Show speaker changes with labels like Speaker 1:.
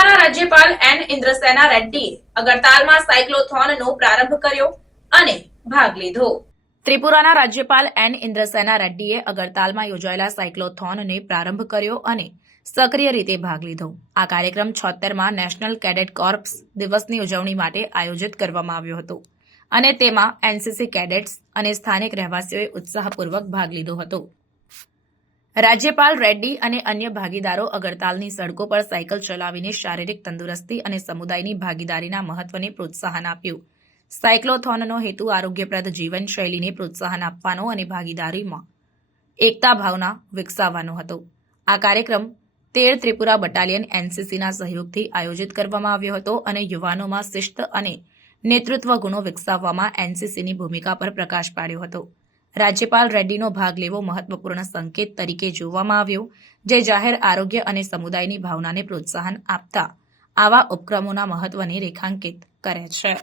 Speaker 1: રાજ્યપાલ એન ઇન્દ્રસેના રેડ્ડીએ અગરતાલમાં સાયક્લોથોનનો પ્રારંભ કર્યો અને ભાગ લીધો. ત્રિપુરાના રાજ્યપાલ એન ઇન્દ્રસેના રેડ્ડીએ અગરતાલમાં યોજાયેલા સાયક્લોથોનને પ્રારંભ કર્યો અને સક્રિય રીતે ભાગ લીધો. આ કાર્યક્રમ છોતેરમાં નેશનલ કેડેટ કોર્પ્સ દિવસની ઉજવણી માટે આયોજિત કરવામાં આવ્યો હતો અને તેમાં એનસીસી કેડેટ્સ અને સ્થાનિક રહેવાસીઓએ ઉત્સાહપૂર્વક ભાગ લીધો હતો. રાજ્યપાલ રેડ્ડી અને અન્ય ભાગીદારો અગરતાલની સડકો પર સાયકલ ચલાવીને શારીરિક તંદુરસ્તી અને સમુદાયની ભાગીદારીના મહત્વને પ્રોત્સાહન આપ્યું. સાયક્લોથોનનો હેતુ આરોગ્યપ્રદ જીવનશૈલીને પ્રોત્સાહન આપવાનો અને ભાગીદારીમાં એકતા ભાવના વિકસાવવાનો હતો. આ કાર્યક્રમ તેર ત્રિપુરા બટાલિયન એનસીસીના સહયોગથી આયોજિત કરવામાં આવ્યો હતો અને યુવાનોમાં શિસ્ત અને નેતૃત્વ ગુણો વિકસાવવામાં એનસીસીની ભૂમિકા પર પ્રકાશ પાડ્યો હતો. રાજ્યપાલ રેડ્ડીનો ભાગ લેવો મહત્વપૂર્ણ સંકેત તરીકે જોવામાં આવ્યો. જે જાહેર, આરોગ્ય અને સમુદાયની ભાવનાને પ્રોત્સાહન આપતા આવા ઉપક્રમોના મહત્વને રેખાંકિત કરે છે.